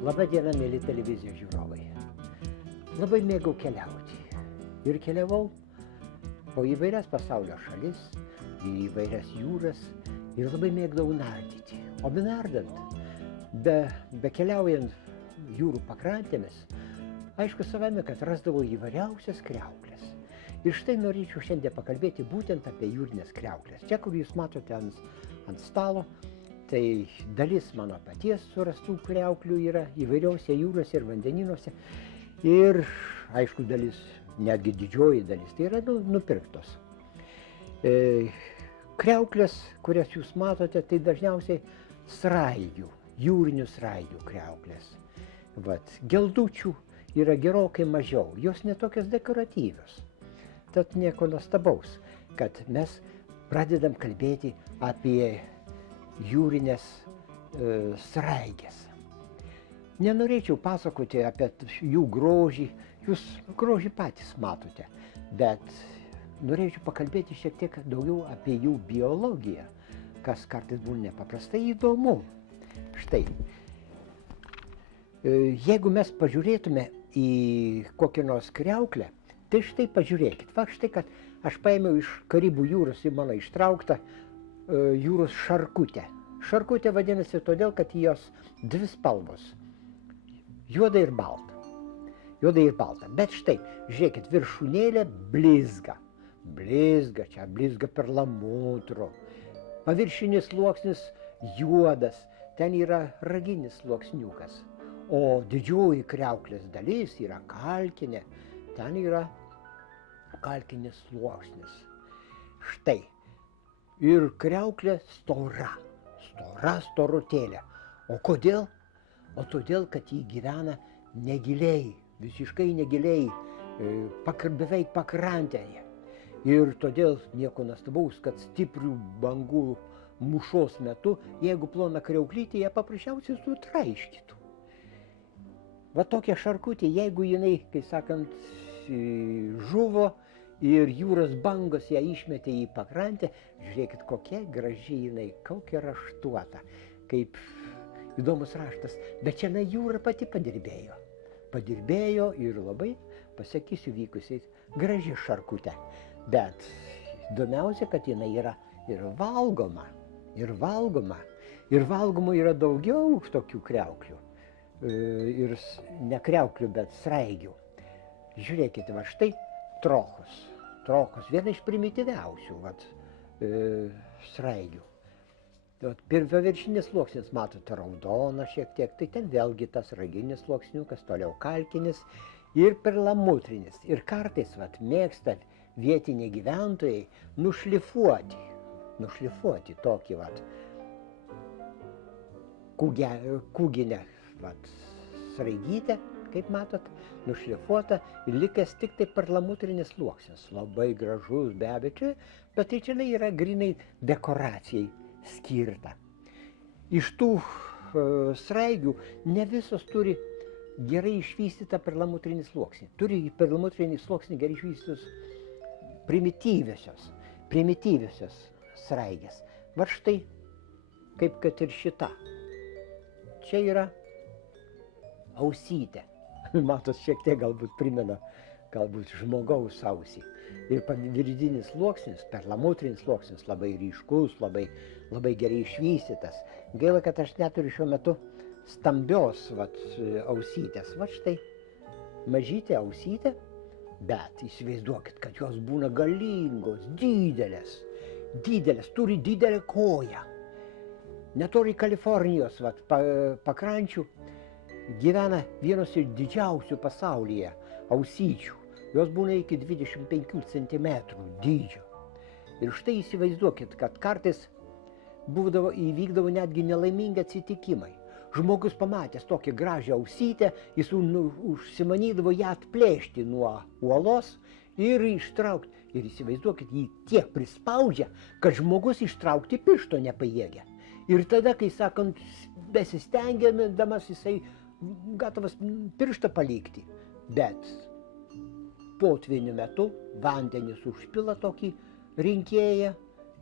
Labą dieną, mėly televizijos žiūrovai. Labai mėgau keliauti. Ir keliavau po įvairias pasaulio šalis, į įvairias jūras ir labai mėgdavau nardyti. O benardant, bekeliaujant jūrų pakrantėmis, aišku savame, kad rasdavau įvairiausias kriauklės. Ir štai norėčiau šiandien pakalbėti būtent apie jūrinės kriauklės. Čia, kur jūs matote ant stalo, tai dalis mano paties surastų kriauklių yra įvairiausiose jūrose ir vandenynuose. Ir, aišku, dalis, netgi didžioji dalis, tai yra nupirktos. Kriauklės, kurias jūs matote, tai dažniausiai sraigių, jūrinių sraigių kriauklės. Geldučių yra gerokai mažiau, jos netokios dekoratyvios. Tad nieko nuostabaus, kad mes pradedam kalbėti apie jūrinės sraigės. Nenorėčiau pasakoti apie jų grožį, jūs grožį patys matote, bet norėčiau pakalbėti šiek tiek daugiau apie jų biologiją, kas kartais būna nepaprastai įdomu. Štai, jeigu mes pažiūrėtume į kokią nors kriauklę, tai štai pažiūrėkit, štai, kad aš paėmiau iš Karibų jūros į mano ištrauktą jūros šarkutę. Šarkutė vadinasi todėl, kad jos dvi spalvos. Juoda ir balta. Juoda ir balta. Bet štai, žiūrėkit, viršūnėlė blizga. Blizga, čia blizga perlamutro. Paviršinis sluoksnis juodas. Ten yra raginis sluoksniukas. O didžioji kriauklės dalis yra kalkinė. Ten yra kalkinis sluoksnis. Štai. Ir kriauklė stora, storutėlė. O kodėl? O todėl, kad ji gyvena negiliai, visiškai negiliai, beveik pakrantėje. Ir todėl nieko nuostabaus, kad stiprių bangų mūšos metu, jeigu plona kriauklytė, jie paprasčiausiai sutraiškytų. Va tokia šarkutė, jeigu jinai, kai sakant, žuvo, ir jūros bangos ją išmetė į pakrantę, žiūrėkit, kokia graži jinai, kokia raštuota, kaip įdomus raštas. Bet čia jūra pati padirbėjo. Padirbėjo ir labai, pasakysiu vykusiai, graži šarkutė. Bet įdomiausia, kad jinai yra ir valgoma. Ir valgoma. Ir valgomų yra daugiau tokių kriauklių. Ir ne kriauklių, bet sraigių. Žiūrėkite, va štai trochus. Trochus, viena iš primityviausių sraigių. Paviršinis sluoksnis, matote, raudona šiek tiek, tai ten vėlgi tas raginis sluoksniukas, toliau kalkinis ir perlamutrinis. Ir kartais mėgsta vietiniai gyventojai nušlifuoti tokį kūginę sraigytę, kaip matot, nušlifuota ir likęs tik tai perlamutrinis sluoksnis. Labai gražus be abejo, bet tai čia yra grinai dekoracijai skirta. Iš tų sraigių ne visos turi gerai išvystytą perlamutrinį sluoksnį. Turi perlamutrinį sluoksnį gerai išvystytus primityviosios sraigės. Va štai, kaip kad ir šita. Čia yra ausytė. Matos, šiek tiek galbūt primena žmogaus ausį. Ir paviršinis sluoksnis, perlamutrinis sluoksnis, labai ryškus, labai gerai išvystytas. Gaila, kad aš neturiu šiuo metu stambios ausytės. Va štai, mažytė ausytė, bet įsivaizduokit, kad jos būna galingos, didelės, turi didelę koją. Netoli Kalifornijos pakrančių gyvena vienos iš didžiausių pasaulyje ausyčių. Jos būna iki 25 cm dydžio. Ir štai įsivaizduokit, kad kartais įvykdavo netgi nelaimingi atsitikimai. Žmogus pamatęs tokią gražią ausytę, jis užsimanydavo ją atplėšti nuo uolos ir ištraukti. Ir įsivaizduokit, jį tiek prispaudžia, kad žmogus ištraukti piršto nepajėgia. Ir tada, kai sakant, besistengiamas jisai gatavas pirštą palikti, bet potvynių metu vandenis užpila tokį rinkėją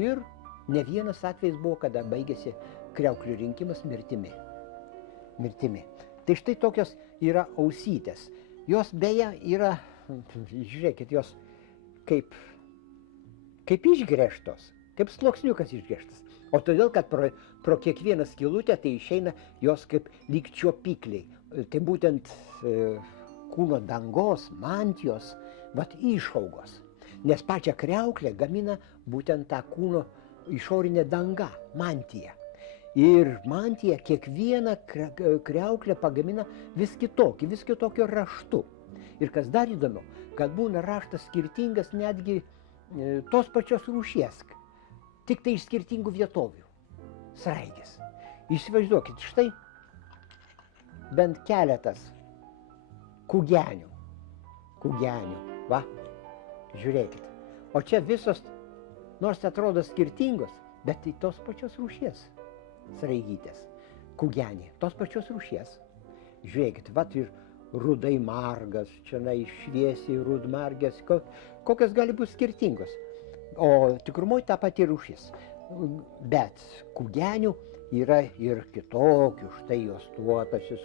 ir ne vienas atvejis buvo, kada baigėsi kriauklių rinkimas mirtimi. Tai štai tokios yra ausytės. Jos beje yra, žiūrėkit, jos kaip išgręžtos, kaip sluoksniukas išgręžtas. O todėl, kad pro kiekvieną skylutę tai išeina jos kaip lyg čiuopikliai. Tai būtent kūno dangos, mantijos, išaugos. Nes pačią kriauklę gamina būtent tą kūno išorinę dangą, mantiją. Ir mantija kiekvieną kriauklę pagamina vis kitokio raštu. Ir kas dar įdomiau, kad būna raštas skirtingas netgi tos pačios rūšies, tik tai iš skirtingų vietovių. Sraigės. Įsivaizduokit, štai bent keletas kugenių. Va, žiūrėkit. O čia visos, nors atrodo skirtingos, bet tai tos pačios rūšies sraigytės. Kugenė, tos pačios rūšies. Žiūrėkit, ir rudai margas, čia šviesiai rudmargės, kokios gali būti skirtingos. O tikrumoje ta pati rūšis. Bet kugenių yra ir kitokių, štai jos tuotasis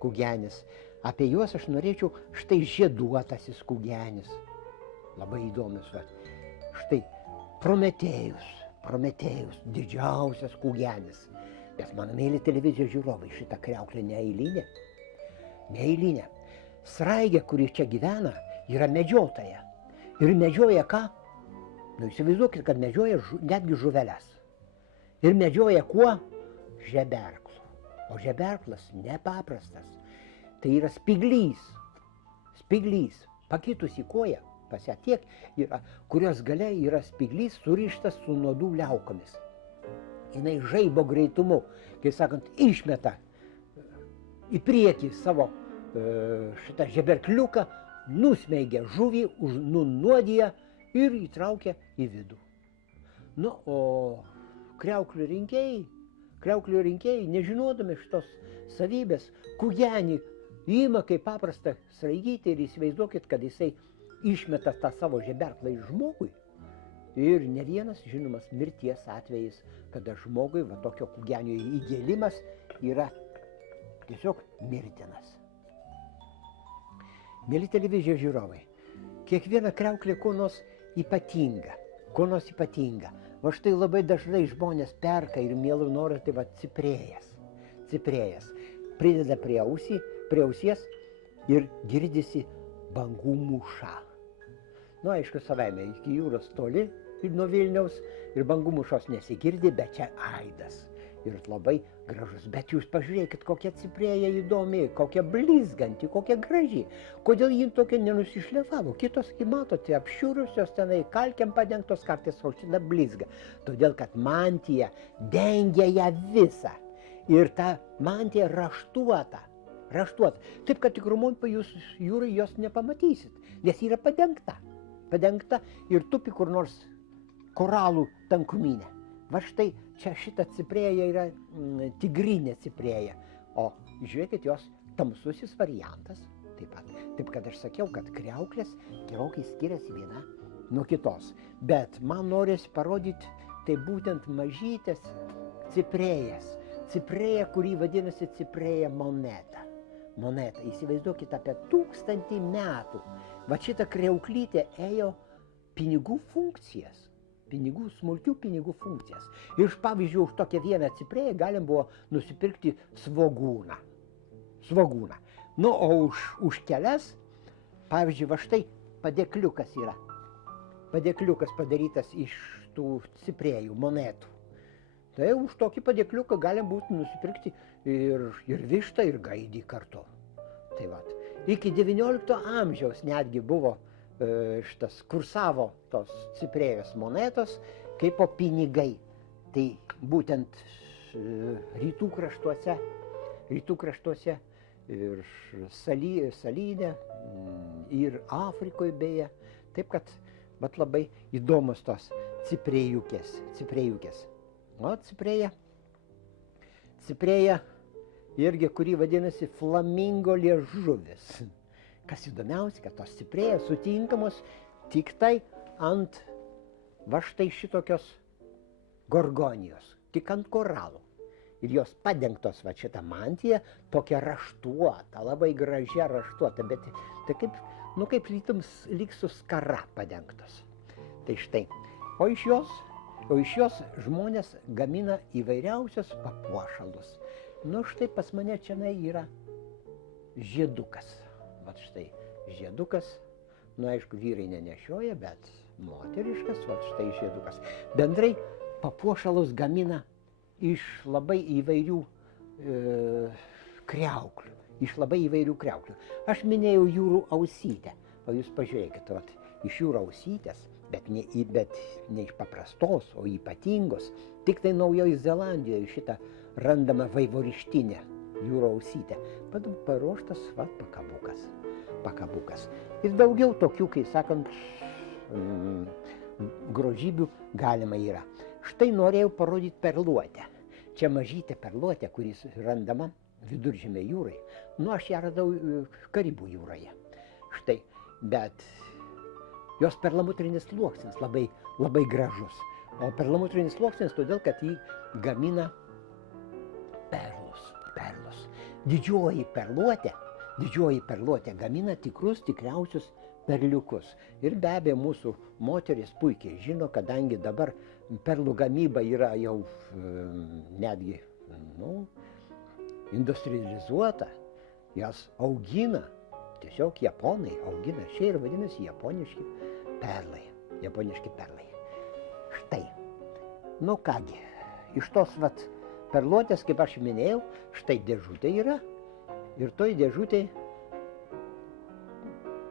kugenis. Apie juos aš norėčiau, štai žieduotasis kugenis. Labai įdomus, štai Prometėjus, didžiausias kugenis. Bet mano mėly televizijos žiūrovai, šita kriauklė neeilinė. Sraigė, kuri čia gyvena, yra medžiotoja. Ir medžioja ką? Įsivaizduokit, kad medžioja netgi žuveles. Ir medžioja kuo? Žeberklu. O žeberklas nepaprastas. Tai yra spyglys, pakitusi koja, pas ją tiek yra, kurios gale yra spyglys surištas su nuodų liaukomis. Jinai žaibo greitumu, kaip sakant, išmeta į priekį savo šitą žeberkliuką, nusmeigia žuvį, nunuodija ir įtraukia į vidų. O kriauklių rinkėjai, nežinodami šitos savybės, kugenį ima kaip paprastą sraigytę ir įsivaizduokit, kad jisai išmeta tą savo žeberklą žmogui. Ir ne vienas žinomas mirties atvejis, kada žmogui tokio kugenio įgėlimas yra tiesiog mirtinas. Mėly televizijos žiūrovai, kiekviena kriauklė kuo nors ypatinga. Va štai labai dažnai žmonės perka ir mielų norą ciprėjas. Prideda prie ausies ir girdisi bangų mūša. Aišku, savaime iki jūros toli nuo Vilniaus ir bangų mūšos nesigirdi, bet čia aidas. Ir labai gražus. Bet jūs pažiūrėkit, kokia ciprėja įdomi, kokia blizganti, kokia graži. Kodėl ji tokia nenusišlefavo? Kitos, matote, apšiurusios tenai, kalkiam padengtos kartais, o šitą blizga. Todėl, kad mantija dengia ją visą. Ir ta mantija raštuota. Taip, kad tikrumoje jūs jūrai jos nepamatysit, nes yra padengta ir tupi kur nors koralų tankumynė. Va štai čia šita ciprėja yra tigrinė ciprėja, o žiūrėkit jos tamsusis variantas taip pat. Taip, kad aš sakiau, kad kriauklės gerokai skiriasi viena nuo kitos. Bet man norisi parodyti, tai būtent mažytės ciprėjas. Ciprėja, kurį vadinasi ciprėja moneta. Įsivaizduokit, apie 1000 metų. Va šita kriauklytė ėjo pinigų funkcijas. Smulkių pinigų funkcijas. Ir pavyzdžiui, už tokią vieną ciprėją galim buvo nusipirkti svogūną. O už kelias, pavyzdžiui, va štai padėkliukas yra. Padėkliukas padarytas iš tų ciprėjų, monetų. Tai už tokį padėkliuką galim būtų nusipirkti ir vištą, ir gaidį kartu. Tai iki 19 amžiaus netgi buvo kursavo tos ciprėjos monetos kaip po pinigai. Tai būtent rytų kraštuose ir Salyne, ir Afrikoje beje. Taip, kad labai įdomus tos ciprėjukės. O ciprėja irgi, kuri vadinasi flamingo liežuvis. Kas įdomiausia, kad tos ciprėjos sutinkamos tik tai ant va štai šitokios gorgonijos, tik ant koralų. ir jos padengtos va šitą mantiją, tokia raštuota, labai gražia raštuota, bet tai kaip lyg su skara padengtos. Tai štai, o iš jos žmonės gamina įvairiausius papuošalus. Nu štai pas mane čia yra žiedukas. Vat štai žiedukas, nu aišku, vyrai nenešioja, bet moteriškas, vat štai žiedukas. Bendrai papuošalus gamina iš labai įvairių kriauklių. Aš minėjau jūrų ausytę. O jūs pažiūrėkit, vat, iš jūrų ausytės, bet ne iš paprastos, o ypatingos. Tik tai Naujoje Zelandijoje šitą randama vaivorištinė jūrų ausytė. Paruoštas vat pakabukas. Ir daugiau tokių, kai sakant, grožybių galima yra. Štai norėjau parodyti perluotę. Čia mažytė perluotė, kuris randama Viduržemio jūrai. Nu, aš ją radau Karibų jūroje. Štai, bet jos perlamutrinis sluoksnis labai gražus. O perlamutrinis sluoksnis todėl, kad jį gamina perlus. Didžioji perluotė gamina tikriausius perliukus. Ir be abejo, mūsų moteris puikiai žino, kadangi dabar perlų gamyba yra jau netgi industrializuota, jas augina, tiesiog japonai augina, šie ir vadinasi japoniški perlai. Štai, nu kągi, iš tos perluotės, kaip aš minėjau, štai dėžutė yra ir toj dėžutėj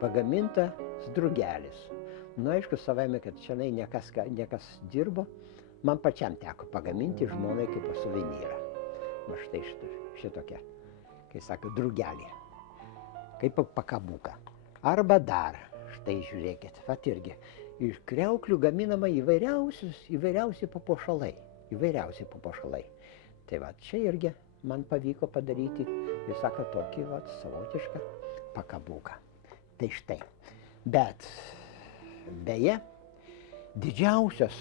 pagaminta drugelis. Nu, aišku, savaime, kad šiandien niekas dirbo, man pačiam teko pagaminti žmonai kaip suvenyrą. Va štai šitokia, kai sako, drugelė, kaip pakabuka. Arba dar, štai žiūrėkit, vat irgi, iš kriauklių gaminama įvairiausi papuošalai. Tai va, čia irgi man pavyko padaryti, jis sako, tokį savotišką pakabuką. Tai štai, bet beje, didžiausios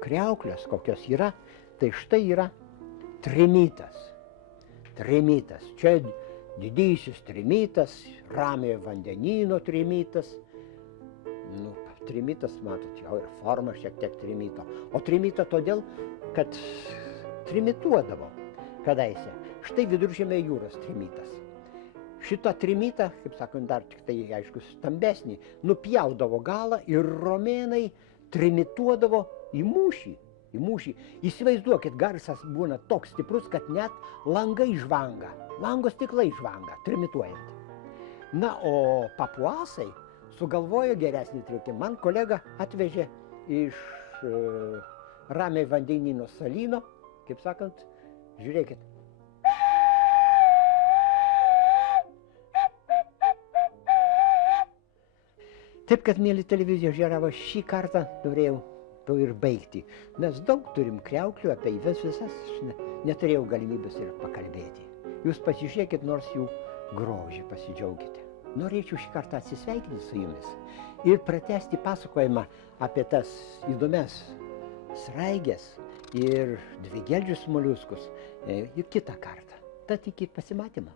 kriauklės, kokios yra, tai štai yra trimitas. Čia didysis trimitas, Ramiojo vandenyno trimitas. Nu, trimitas, matot, jau ir forma šiek tiek trimito. O trimito todėl, kad trimituodavo kadaise. Štai Viduržemio jūros trimitas. Šitą trimitą, kaip sakant, dar tik tai, aišku, stambesnį, nupjaudavo galą ir romėnai trimituodavo į mūšį. Įsivaizduokit, garsas būna toks stiprus, kad net langai žvanga, lango stiklai žvanga, trimituojant. Na, o papuasai sugalvojo geresnį triukį. Man kolega atvežė iš Ramiojo vandenyno salyno, kaip sakant, žiūrėkit. Taip, kad, mėly televizijos žiūrovai, šį kartą norėjau to ir baigti. Mes daug turim kriauklių, apie visas neturėjau galimybės ir pakalbėti. Jūs pasižiūrėkit, nors jų grožį pasidžiaugite. Norėčiau šį kartą atsisveikinti su jumis ir pratęsti pasakojimą apie tas įdomias sraigės ir dvigeldžius moliuskus ir kitą kartą. Tad iki pasimatymo.